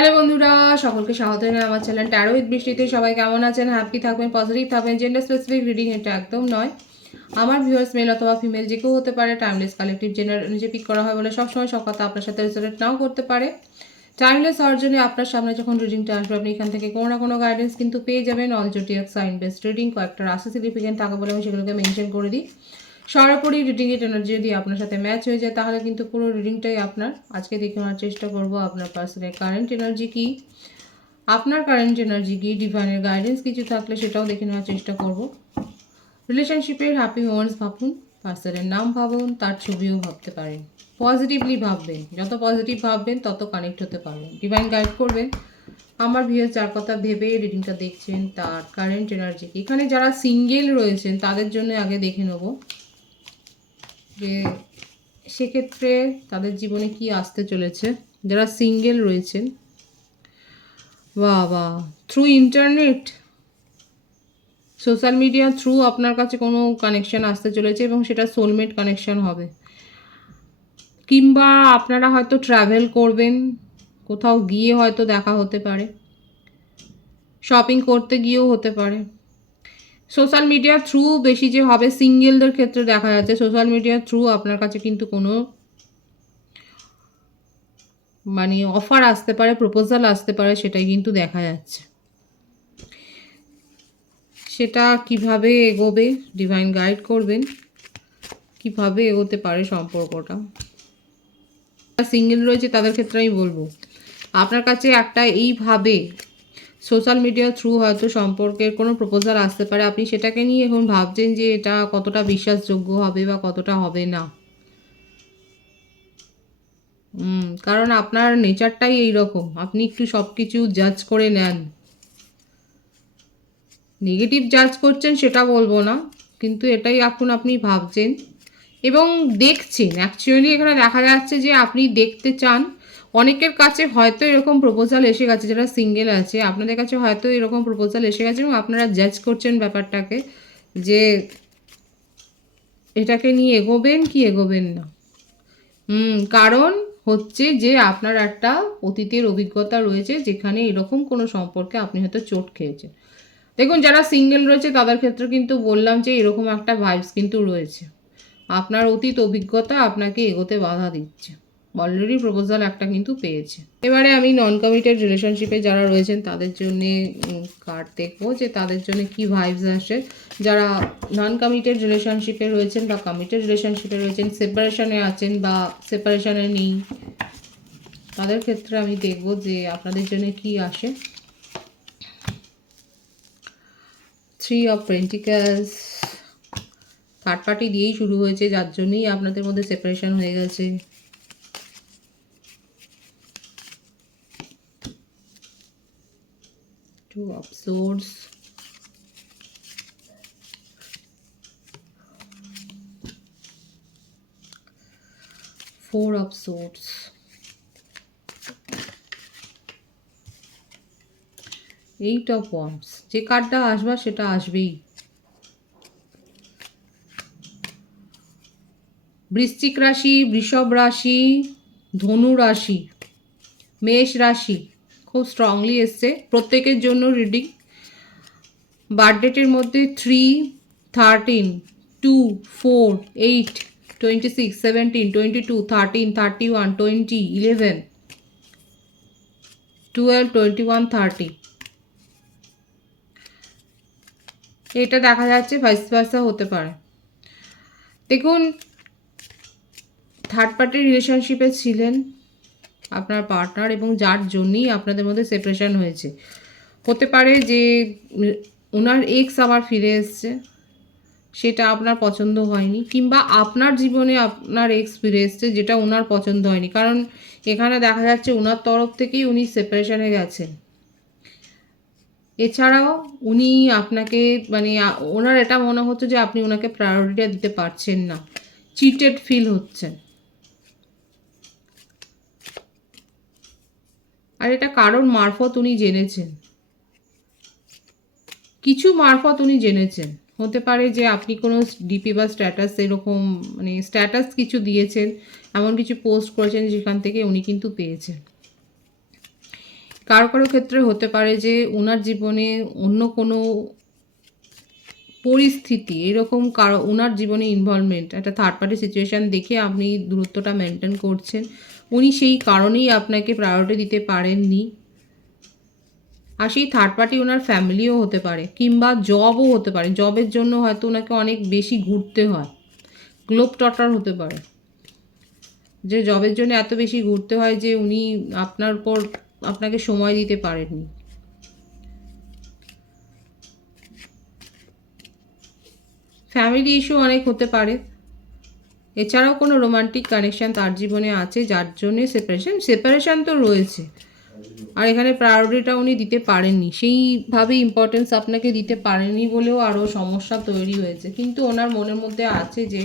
Hello বন্ধুরা, সকলকে স্বাগত জানাই আমার চ্যানেল ট্যারো বৃষ্টিতে সবাই কেমন আছেন? হ্যাপি থাকবেন পজিটিভ থাকবেন জেন্ডার স্পেসিফিক রিডিং এটা একদম নয়। আমার ভিউয়ার্স মেল অথবা ফিমেল যে কেউ হতে পারে টাইমলেস কালেকটিভ জেনার নিজে পিক করা হয় বলে সবসময় সব কথা আপনার সাথে রেজাল্ট নাও করতে পারে। টাইমলেস হওয়ার জন্য আপনার সামনে যখন রিডিংটা আসবে, আপনি এখান থেকে কোনো না কোনো গাইডেন্স কিন্তু পেয়ে যাবেন। All zodiac sign best reading কয়েকটা রাশি সিগনিফিকেন্ট থাকে বলে আমি সেগুলোকে মেনশন করে দিই। সরাসরি রিডিংয়ের এনার্জি যদি আপনার সাথে ম্যাচ হয়ে যায়, তাহলে কিন্তু পুরো রিডিংটাই আপনার। আজকে দেখে নেওয়ার চেষ্টা করব আপনার পার্সনের কারেন্ট এনার্জি কি। আপনার কারেন্ট এনার্জি কি ডিভাইনের গাইডেন্স কিছু থাকলে সেটাও দেখে নেওয়ার চেষ্টা করব। রিলেশনশিপের হ্যাপি মোমেন্টস ভাবুন পার্সনের নাম ভাবুন, তার ছবিও ভাবতে পারেন। পজিটিভলি ভাববেন, যত পজিটিভ ভাববেন, তত কানেক্ট হতে পারবেন। ডিভাইন গাইড করবেন। আমার ভিউয়ার যার কথা ভেবে রিডিংটা দেখছেন, তার কারেন্ট এনার্জি কি। এখানে যারা সিঙ্গেল রয়েছেন, তাদের জন্য আগে দেখে নেব। যে সেক্ষেত্রে তাদের জীবনে কি আসতে চলেছে? যারা সিঙ্গেল রয়েছেন। বা বা through internet social media through আপনার কাছে কোনো কানেকশন আসতে চলেছে এবং সেটা সোলমেট কানেকশন হবে। কিংবা আপনারা হয়তো ট্রাভেল করবেন, কোথাও গিয়ে হয়তো দেখা হতে পারে। শপিং করতে গিয়েও হতে পারে। সোশ্যাল মিডিয়ার থ্রু বেশি যে হবে, সিঙ্গেলদের ক্ষেত্রে দেখা যাচ্ছে সোশ্যাল মিডিয়ার থ্রু আপনার কাছে কিন্তু কোনো মানে অফার আসতে পারে, প্রপোজাল আসতে পারে, সেটাই কিন্তু দেখা যাচ্ছে। সেটা কীভাবে এগোবে, ডিভাইন গাইড করবেন, কীভাবে এগোতে পারে সম্পর্কটা। সিঙ্গেল রয়েছে তাদের ক্ষেত্রে আমি বলব, আপনার কাছে একটা এইভাবে সোশ্যাল মিডিয়ার থ্রু হয়তো সম্পর্কের কোনো প্রপোজাল আসতে পারে, আপনি সেটাকে নিয়ে এখন ভাবছেন যে এটা কতটা বিশ্বাসযোগ্য হবে বা কতটা হবে না। কারণ আপনার নেচারটাই এই রকম আপনি একটু সব কিছু জাজ করে নেন। নেগেটিভ জাজ করছেন সেটা বলব না, কিন্তু এটাই এখন আপনি ভাবছেন। এবং দেখছেন অ্যাকচুয়ালি এখানে দেখা যাচ্ছে যে আপনি দেখতে চান অনেকের কাছে হয়তো এরকম প্রপোজাল এসে গেছে, যারা সিঙ্গেল আছে, আপনাদের কাছে হয়তো এরকম প্রপোজাল এসে গেছে এবং আপনারা জাজ করছেন ব্যাপারটাকে যে এটাকে নিয়ে এগোবেন কি এগোবেন না। হুম, কারণ হচ্ছে যে আপনার একটা অতীতের অভিজ্ঞতা রয়েছে যেখানে এরকম কোনো সম্পর্কে আপনি হয়তো চোট খেয়েছেন। দেখুন, যারা সিঙ্গেল রয়েছে তাদের ক্ষেত্রে কিন্তু বললাম যে এরকম একটা ভাইবস কিন্তু রয়েছে। আপনার অতীত অভিজ্ঞতা আপনাকে এগোতে বাধা দিচ্ছে। অলরেডি প্রপোজাল একটা কিন্তু পেয়েছে। এবারে আমি নন কমিটেড রিলেশনশিপে যারা রয়েছেন, তাদের জন্য কার্ড দেখব যে তাদের জন্য কি ভাইবস আসে। যারা নন কমিটেড রিলেশনশিপে রয়েছেন বা কমিটেড রিলেশনশিপে রয়েছেন সেপারেশনে আছেন বা সেপারেশনে নেই, তাদের ক্ষেত্রে আমি দেখব যে আপনাদের জন্য কি আসে। Three of pentacles third party দিয়েই শুরু হয়েছে, যার জন্যই আপনাদের মধ্যে সেপারেশন হয়ে গেছে। Two of swords four of swords eight of worms যে কার্ডটা আসবা, সেটা আসবেই। বৃশ্চিক রাশি, বৃষভ রাশি, ধনু রাশি, মেষ রাশি। খুব স্ট্রংলি এসছে। প্রত্যেকের জন্য রিডিং বার্থডেটের মধ্যে three thirteen two four eight twenty six seventeen twenty two thirteen thirty one twenty eleven twelve twenty one thirty এটা দেখা যাচ্ছে ভাইস ভার্সা হতে পারে। দেখুন থার্ড পার্টি রিলেশনশিপে ছিলেন আপনার পার্টনার এবং যার জন্যই আপনাদের মধ্যে সেপারেশন হয়েছে। হতে পারে যে ওনার এক্স আবার ফিরে এসছে, সেটা আপনার পছন্দ হয়নি, কিংবা আপনার জীবনে আপনার এক্স ফিরে এসছে, যেটা ওনার পছন্দ হয়নি। কারণ এখানে দেখা যাচ্ছে ওনার তরফ থেকেই উনি সেপারেশনে গেছেন। এছাড়াও উনি আপনাকে মানে ওনার এটা মনে হচ্ছে যে, আপনি ওনাকে প্রায়োরিটিটা দিতে পারছেন না। চিটেড ফিল হচ্ছেন। আর এটা কারোর মারফত উনি জেনেছেন। কিছু মারফত উনি জেনেছেন। হতে পারে যে আপনি কোনো ডিপি বা স্ট্যাটাস এরকম মানে স্ট্যাটাস কিছু দিয়েছেন, এমন কিছু পোস্ট করেছেন যেখান থেকে উনি কিন্তু পেয়েছেন। কারও কারও ক্ষেত্রে হতে পারে যে ওনার জীবনে অন্য কোনো পরিস্থিতি, এরকম কারও ওনার জীবনে ইনভলভমেন্ট একটা থার্ড পার্টি সিচুয়েশান দেখে আপনি দূরত্বটা মেনটেন করছেন। উনি সেই কারণেই আপনাকে প্রায়োরিটি দিতে পারেননি। আর সেই থার্ড পার্টি ওনার ফ্যামিলিও হতে পারে, কিংবা জবও হতে পারে। জবের জন্য হয়তো ওনাকে অনেক বেশি ঘুরতে হয়। গ্লোব টটার হতে পারে। যে জবের জন্য এত বেশি ঘুরতে হয় যে উনি আপনার উপর আপনাকে সময় দিতে পারেননি। ফ্যামিলি ইস্যু অনেক হতে পারে। এছাড়াও কোনো রোমান্টিক কানেকশান তার জীবনে আছে, যার জন্যে সেপারেশন সেপারেশান তো রয়েছে। আর এখানে প্রায়োরিটিটা উনি দিতে পারেননি। সেইভাবে ইম্পর্টেন্স আপনাকে দিতে পারেননি বলেও আরও সমস্যা তৈরি হয়েছে। কিন্তু ওনার মনের মধ্যে আছে যে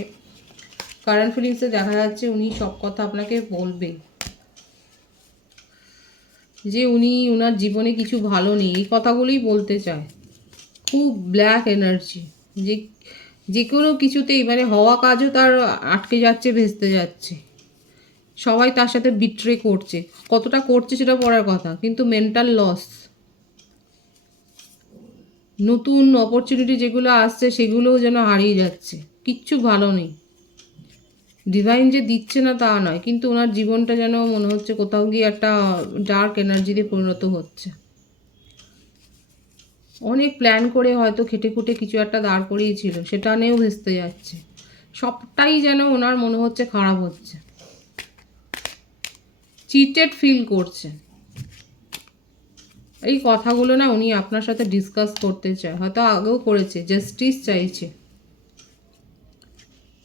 কারেন্ট ফিলিংসে দেখা যাচ্ছে উনি সব কথা আপনাকে বলবে। যে উনি ওনার জীবনে কিছু ভালো নেই, এই কথাগুলোই বলতে চায়। খুব ব্ল্যাক এনার্জি যে যে কোনো কিছুতেই মানে হওয়া কাজও তার আটকে যাচ্ছে, ভেস্তে যাচ্ছে। সবাই তার সাথে বিট্রে করছে। কতটা করছে সেটা পড়ার কথা, কিন্তু মেন্টাল লস নতুন অপরচুনিটি যেগুলো আসছে, সেগুলোও যেন হারিয়ে যাচ্ছে। কিচ্ছু ভালো নেই। ডিভাইন যে দিচ্ছে না তা নয়, কিন্তু ওনার জীবনটা যেন মনে হচ্ছে কোথাও গিয়ে একটা ডার্ক এনার্জিতে পরিণত হচ্ছে। অনেক প্ল্যান করে হয়তো খেটে খুটে কিছু একটা দাঁড় করিয়েছিল, সেটা নিয়েও ভেস্তে যাচ্ছে। সবটাই যেন ওনার মনে হচ্ছে খারাপ হচ্ছে। চিটেড ফিল করছে। এই কথাগুলো না উনি আপনার সাথে ডিসকাস করতে চায়, হয়তো আগেও করেছে জাস্টিস চাইছে।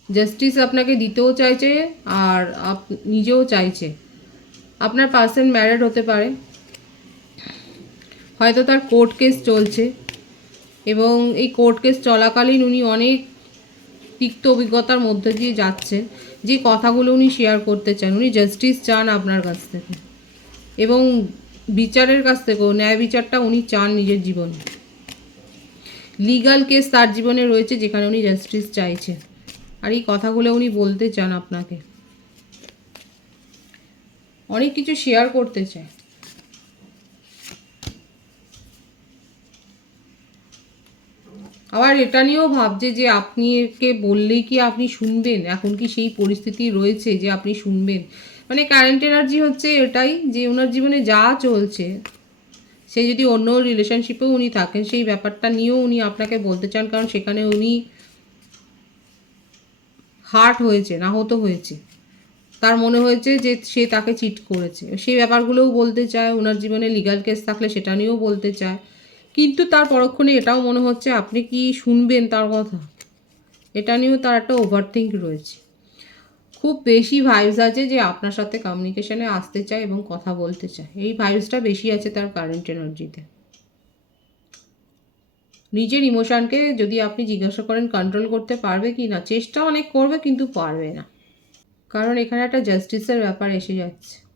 জাস্টিস আপনাকে দিতেও চাইছে আর আপ নিজেও চাইছে। আপনার পার্সেন্ট ম্যারেড হতে পারে। হয়তো তার কোর্ট কেস চলছে এবং এই কোর্ট কেস চলাকালীন উনি অনেক তিক্ত অভিজ্ঞতার মধ্যে দিয়ে যাচ্ছেন, যে কথাগুলো উনি শেয়ার করতে চান। উনি জাস্টিস চান আপনার কাছ থেকে এবং বিচারের কাছ থেকেও, ন্যায় বিচারটা উনি চান নিজের জীবনে। লিগাল কেস তার জীবনে রয়েছে যেখানে উনি জাস্টিস চাইছেন। আর এই কথাগুলো উনি বলতে চান আপনাকে। অনেক কিছু শেয়ার করতে চায়। আবার এটা নিয়েও ভাবছে যে আপনি একে বললেই কি আপনি শুনবেন? এখন কি সেই পরিস্থিতি রয়েছে যে আপনি শুনবেন? মানে কারেন্ট এনার্জি হচ্ছে এটাই যে ওনার জীবনে যা চলছে, সে যদি অন্য রিলেশনশিপেও উনি থাকেন, সেই ব্যাপারটা নিয়েও উনি আপনাকে বলতে চান, কারণ সেখানে উনি হার্ট হয়েছে, আহত হয়েছে। তার মনে হয়েছে যে সে তাকে চিট করেছে। সেই ব্যাপারগুলোও বলতে চায়, ওনার জীবনে লিগাল কেস থাকলে সেটা নিয়েও বলতে চায়। কিন্তু তার পরক্ষণে এটাও মনে হচ্ছে, আপনি কি শুনবেন তার কথা? এটা নিয়েও তার একটা ওভারথিঙ্ক রয়েছে। খুব বেশি ভাইবস আছে যে আপনার সাথে কমিউনিকেশনে আসতে চায় এবং কথা বলতে চায়। এই ভাইবসটা বেশি আছে তার কারেন্ট এনার্জিতে নিজের ইমোশানকে যদি আপনি জিজ্ঞাসা করেন কন্ট্রোল করতে পারবে কি না? চেষ্টা অনেক করবে, কিন্তু পারবে না। কারণ এখানে একটা জাস্টিসের ব্যাপার এসে যাচ্ছে।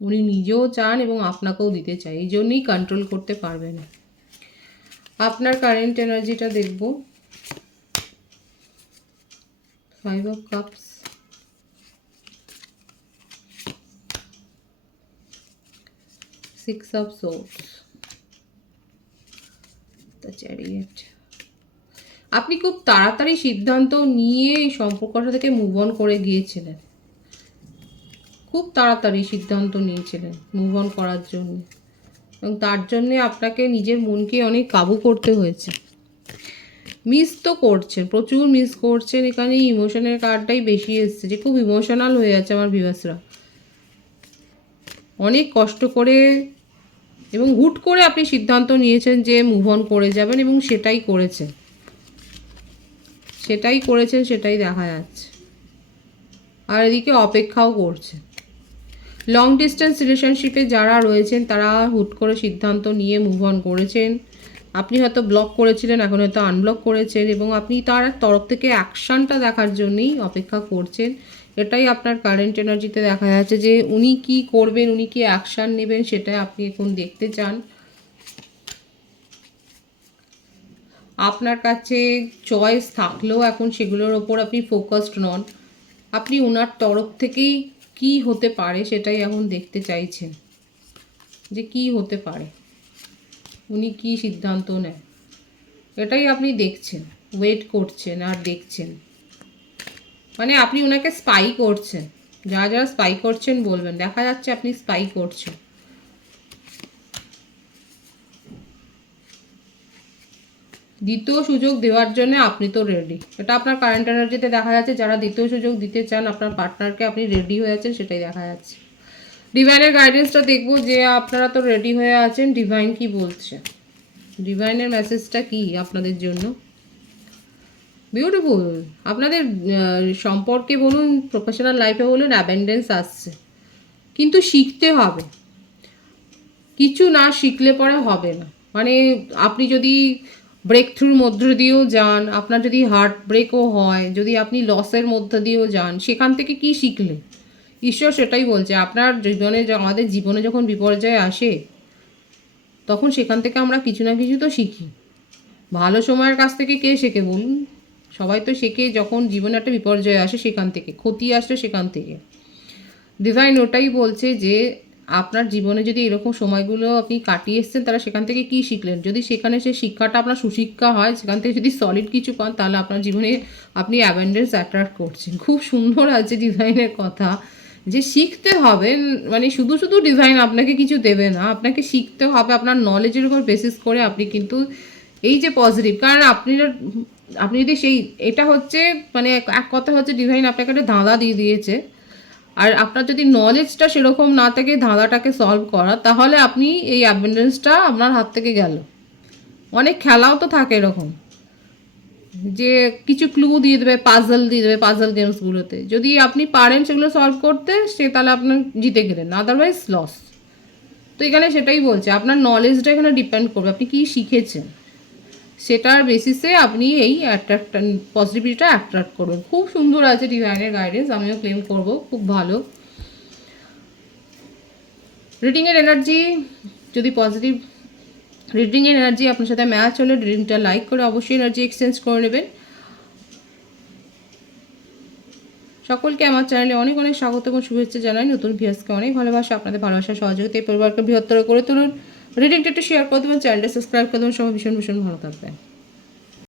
উনি নিজেও চান এবং আপনাকেও দিতে চায়, এই জন্যই কন্ট্রোল করতে পারবে না। আপনার কারেন্ট এনার্জিটা দেখব। Five of cups six of swords আপনি খুব তাড়াতাড়ি সিদ্ধান্ত নিয়ে এই সম্পর্কটা থেকে মুভ অন করে গিয়েছিলেন। খুব তাড়াতাড়ি সিদ্ধান্ত নিয়েছিলেন মুভ অন করার জন্য। এবং তার জন্যে আপনাকে নিজের মনকে অনেক কাবু করতে হয়েছে। মিস তো করছেন, প্রচুর মিস করছেন। এখানে ইমোশনের কার্ডটাই বেশি এসছে যে খুব ইমোশনাল হয়ে আছে আমার ভিভাসরা অনেক কষ্ট করে এবং হুট করে আপনি সিদ্ধান্ত নিয়েছেন যে মুভ অন করে যাবেন এবং সেটাই করেছেন। সেটাই করেছেন, সেটাই দেখা যাচ্ছে। আর এদিকে অপেক্ষাও করছেন। লং ডিস্টেন্স রিলেশনশিপে যারা রয়েছেন, তারা হুট করে সিদ্ধান্ত নিয়ে মুভ অন করেছেন। আপনি হয়তো ব্লক করেছিলেন, এখন হয়তো আনব্লক করেছেন এবং আপনি তার তরফ থেকে অ্যাকশানটা দেখার জন্যই অপেক্ষা করছেন। এটাই আপনার কারেন্ট এনার্জিতে দেখা যাচ্ছে যে উনি কি করবেন, উনি কি অ্যাকশান নেবেন সেটাই আপনি এখন দেখতে চান। আপনার কাছে চয়েস থাকলেও এখন সেগুলোর ওপর আপনি ফোকাসড নন। আপনি ওনার তরফ থেকেই কি হতে পারে সেটাই এখন দেখতে চাইছেন। যে কি হতে পারে। উনি কি সিদ্ধান্ত নেয় এটাই আপনি দেখছেন ওয়েট করছেন আর দেখছেন। মানে আপনি ওনাকে স্পাই করছেন। যারা যারা স্পাই করছেন বলবেন। দেখা যাচ্ছে আপনি স্পাই করছেন। দ্বিতীয় সুযোগ দেওয়ার জন্য আপনি তো রেডি এটা আপনার কারেন্ট এনার্জিতে দেখা যাচ্ছে, যারা দ্বিতীয় সুযোগ দিতে চান, আপনার পার্টনারকে আপনি রেডি হয়ে আছেন, সেটাই দেখা যাচ্ছে। ডিভাইনের গাইডেন্সটা দেখব যে আপনারা তো রেডি হয়ে আছেন ডিভাইন কি বলছে? ডিভাইনের মেসেজটা কি আপনাদের জন্য? বিউটিফুল আপনাদের সম্পর্কে বলুন প্রফেশনাল লাইফে বলুন অ্যাবেন্ডেন্স আসছে। কিন্তু শিখতে হবে। কিছু না শিখলে পরে হবে না। মানে আপনি যদি ব্রেক থ্রুর মধ্য দিয়েও যান, আপনার যদি হার্ট ব্রেকও হয়, যদি আপনি লসের মধ্য দিয়েও যান, সেখান থেকে কি শিখলেন ঈশ্বর সেটাই বলছে, আপনার জীবনে আমাদের জীবনে যখন বিপর্যয় আসে, তখন সেখান থেকে আমরা কিছু না কিছু তো শিখি। ভালো সময়ের কাছ থেকে কে শেখে বলুন? সবাই তো শেখে যখন জীবনে একটা বিপর্যয় আসে সেখান থেকে, ক্ষতি আসে সেখান থেকে। ডিজাইন ওটাই বলছে যে আপনার জীবনে যদি এরকম সময়গুলো আপনি কাটিয়ে এসছেন তারা সেখান থেকে কি শিখলেন? যদি সেখানে সেই শিক্ষাটা আপনার সুশিক্ষা হয়, সেখান থেকে যদি সলিড কিছু পান, তাহলে আপনার জীবনে আপনি অ্যাভেন্ডেন্স অ্যাট্রাক্ট করছেন। খুব সুন্দর আছে ডিজাইনের কথা। যে শিখতে হবে মানে শুধু শুধু ডিজাইন আপনাকে কিছু দেবে না, আপনাকে শিখতে হবে, আপনার নলেজের উপর বেসিস করে আপনি কিন্তু এই যে পজিটিভ কারণ আপনি আপনি যদি সেই, এটা হচ্ছে মানে এক কথা হচ্ছে ডিজাইন আপনাকে একটা ধাঁধা দিয়ে দিয়েছে। আর আপনার যদি নলেজটা সেরকম না থাকে ধাঁধাটাকে সলভ করা, তাহলে আপনি এই অ্যাবেন্ডেন্সটা আপনার হাত থেকে গেল। অনেক খেলাও তো থাকে এরকম। যে কিছু ক্লু দিয়ে দেবে পাজল দিয়ে দেবে পাজল গেমসগুলোতে যদি আপনি পারেন সেগুলো সলভ করতে, সে তাহলে আপনার জিতে গেলেন আদারওয়াইজ লস তো এখানে সেটাই বলছে, আপনার নলেজটা এখানে ডিপেন্ড করবে, আপনি কি শিখেছেন? সেটার বেসিসে আপনি এই অ্যাট্রাক্ট পজিটিভিটিটা অ্যাট্রাক্ট করবেন খুব সুন্দর আছে ডিজাইনের গাইডেন্স আমিও ক্লেম করব, খুব ভালো। রিডিংয়ের এনার্জি যদি পজিটিভ রিডিংয়ের এনার্জি আপনার সাথে ম্যাচ হলে রিডিংটা লাইক করে অবশ্যই এনার্জি এক্সচেঞ্জ করে নেবেন। সকলকে আমার চ্যানেলে অনেক অনেক স্বাগত এবং শুভেচ্ছা জানাই। নতুন ভিউয়ার্সকে অনেক ভালোবাসা। আপনাদের ভালোবাসা সহযোগিতা এই পরিবারকে বৃহত্তর করে তুলুন। রিডিংটা একটু শেয়ার করে দেবেন চ্যানেলটা সাবস্ক্রাইব করে দেবেন সবাই ভীষণ ভীষণ ভালো থাকবেন।